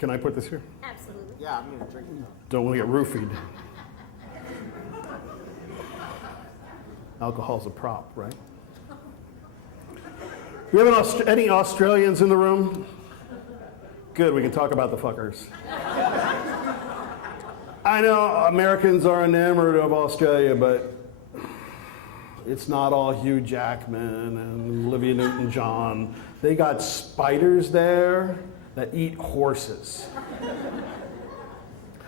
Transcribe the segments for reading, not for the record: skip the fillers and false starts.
Can I put this here? Absolutely. Yeah, I'm going to drink it. Don't want to get roofied. Alcohol's a prop, right? We have any Australians in the room? Good, we can talk about the fuckers. I know Americans are enamored of Australia, but it's not all Hugh Jackman and Olivia Newton-John. They got spiders there that eat horses.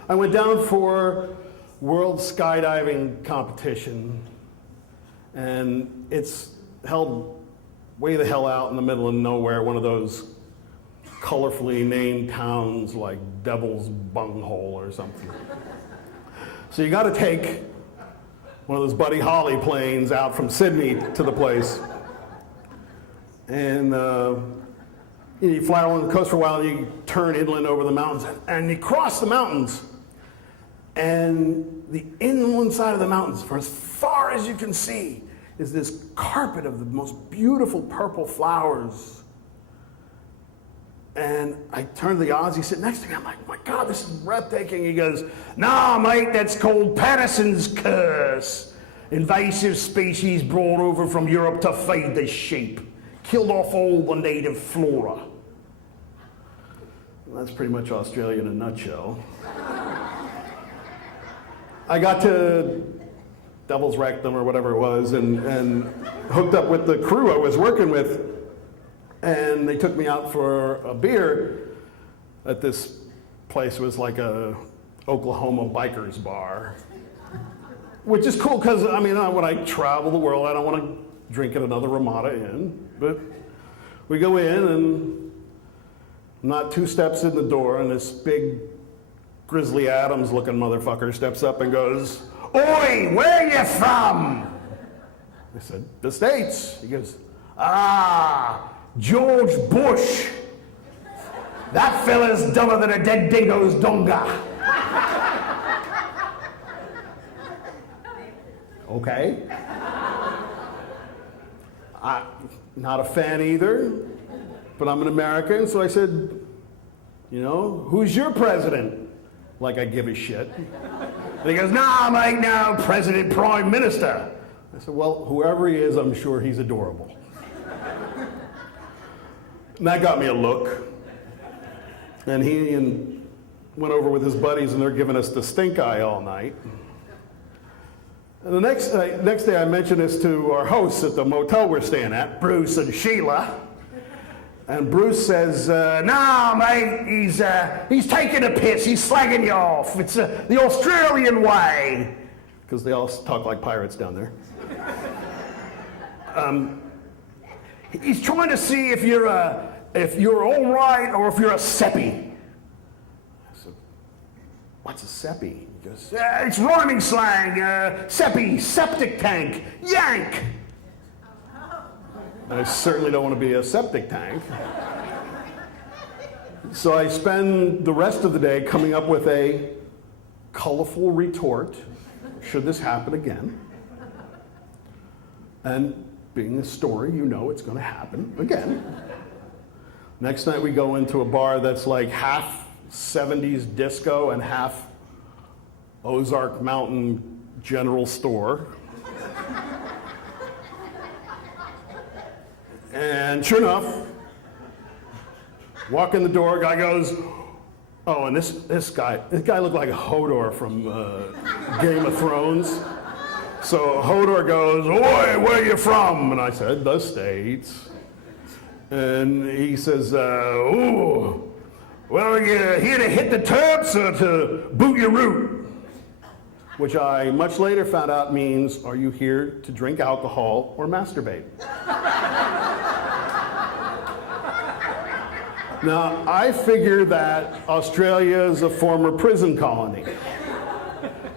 I went down for World Skydiving Competition, and it's held way the hell out in the middle of nowhere, one of those colorfully named towns like Devil's Bunghole or something. So you got to take one of those Buddy Holly planes out from Sydney to the place. And you fly along the coast for a while, and you turn inland over the mountains, and you cross the mountains. And the inland side of the mountains, for as far as you can see, is this carpet of the most beautiful purple flowers. And I turned to the Aussie sitting next to me. I'm like, my God, this is breathtaking. He goes, nah, mate, that's called Patterson's curse. Invasive species brought over from Europe to feed the sheep. Killed off all the native flora. Well, that's pretty much Australia in a nutshell. I got to Devil's Rectum or whatever it was and hooked up with the crew I was working with. And they took me out for a beer at this place. It was like a Oklahoma bikers bar, which is cool because, I mean, when I travel the world, I don't want to drink at another Ramada Inn. But we go in, and not 2 steps in the door, and this big Grizzly Adams-looking motherfucker steps up and goes, "Oi, where you from?" I said, "The States." He goes, "Ah, George Bush. That fella's dumber than a dead dingo's donga." Okay. I'm not a fan either, but I'm an American, so I said, you know, "Who's your president?" Like I give a shit. And he goes, "Nah, mate, no, president, prime minister." I said, "Well, whoever he is, I'm sure he's adorable." And that got me a look. And he went over with his buddies, and they're giving us the stink eye all night. And the next day, I mentioned this to our hosts at the motel we're staying at, Bruce and Sheila. And Bruce says, "Nah, mate, he's taking a piss. He's slagging you off. It's the Australian way." Because they all talk like pirates down there. He's trying to see if you're all right or if you're a seppy. I said, "What's a seppy?" He goes, "It's rhyming slang. Seppy, septic tank, yank." I certainly don't want to be a septic tank. So I spend the rest of the day coming up with a colorful retort, should this happen again. And being a story, you know it's going to happen again. Next night we go into a bar that's like half 70s disco and half Ozark Mountain general store. And sure enough, walk in the door, guy goes, oh, and this guy looked like Hodor from Game of Thrones. So Hodor goes, "Oi, where you from?" And I said, "The States." And he says, "Ooh, well, are you here to hit the Terps or to boot your root?" Which I much later found out means, are you here to drink alcohol or masturbate? Now, I figure that Australia is a former prison colony.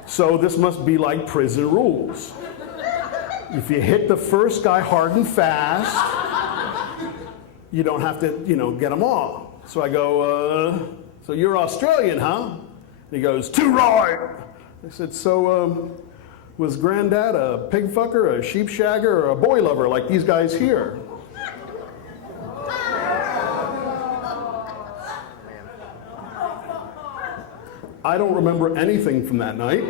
So this must be like prison rules. If you hit the first guy hard and fast, you don't have to, get them all. So I go, "So you're Australian, huh?" And he goes, "Too right." I said, "So was Granddad a pig fucker, a sheep shagger, or a boy lover like these guys here?" I don't remember anything from that night.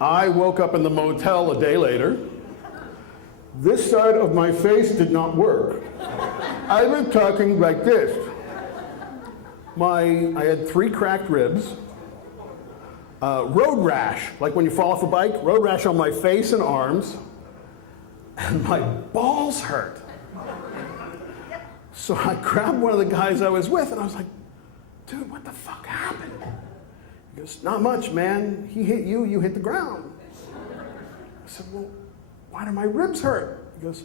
I woke up in the motel a day later. This side of my face did not work. I was talking like this. I had 3 cracked ribs, road rash, like when you fall off a bike, road rash on my face and arms, and my balls hurt. So I grabbed one of the guys I was with, and I was like, dude, what the fuck happened? He goes, not much, man. He hit you, you hit the ground. I said, well, why do my ribs hurt? He goes,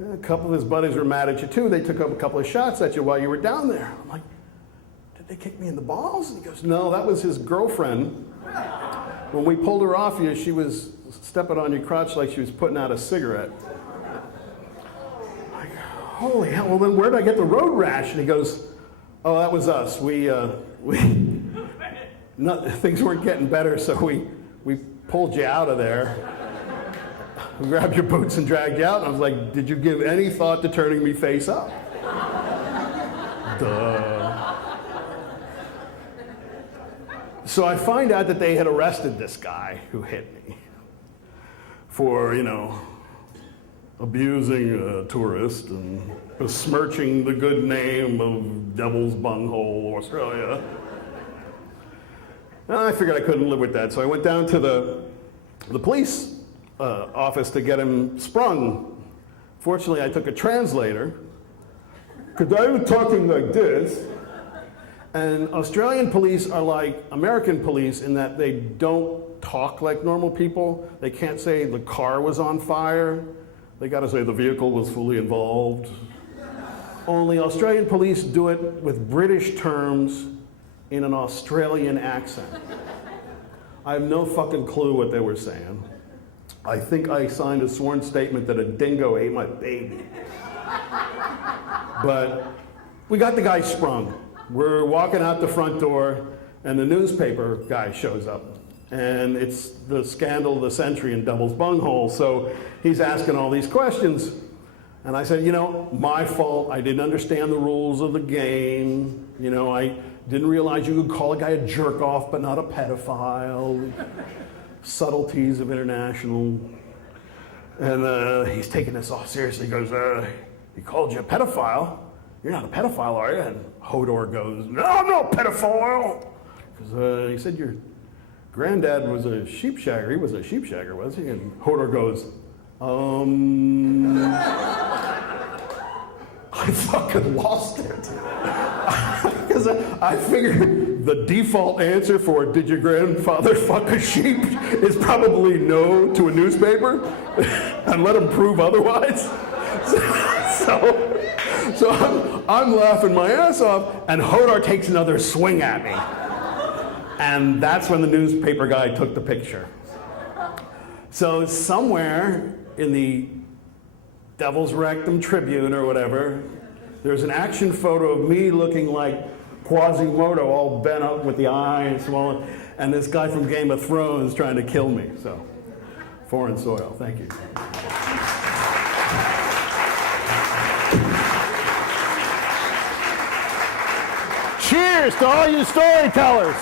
a couple of his buddies were mad at you too. They took up a couple of shots at you while you were down there. I'm like, did they kick me in the balls? And he goes, no, that was his girlfriend. When we pulled her off you, she was stepping on your crotch like she was putting out a cigarette. I'm like, holy hell, well then where'd I get the road rash? And he goes, oh, that was us. Things weren't getting better, so we pulled you out of there. We grabbed your boots and dragged you out, and I was like, did you give any thought to turning me face up? Duh. So I find out that they had arrested this guy who hit me for, abusing a tourist and besmirching the good name of Devil's Bunghole, Australia. And I figured I couldn't live with that, so I went down to the police office to get him sprung. Fortunately, I took a translator, because I was talking like this. And Australian police are like American police in that they don't talk like normal people. They can't say the car was on fire. They got to say the vehicle was fully involved. Only Australian police do it with British terms in an Australian accent. I have no fucking clue what they were saying. I think I signed a sworn statement that a dingo ate my baby. But we got the guy sprung. We're walking out the front door, and the newspaper guy shows up. And it's the scandal of the century in Devil's Bunghole. So he's asking all these questions. And I said, my fault. I didn't understand the rules of the game. I didn't realize you could call a guy a jerk off, but not a pedophile. Subtleties of international. And he's taking this all seriously. He goes, he called you a pedophile? You're not a pedophile, are you? And Hodor goes, no, I'm not a pedophile. Because he said your granddad was a sheepshagger. He was a sheepshagger, was he? And Hodor goes, I fucking lost it. Because I figured the default answer for did your grandfather fuck a sheep is probably no to a newspaper and let him prove otherwise. So I'm laughing my ass off, and Hodor takes another swing at me. And that's when the newspaper guy took the picture. So somewhere in the Devil's Rectum Tribune or whatever, there's an action photo of me looking like Quasimodo, all bent up with the eye and swollen, and this guy from Game of Thrones trying to kill me. So, foreign soil. Thank you. Cheers to all you storytellers.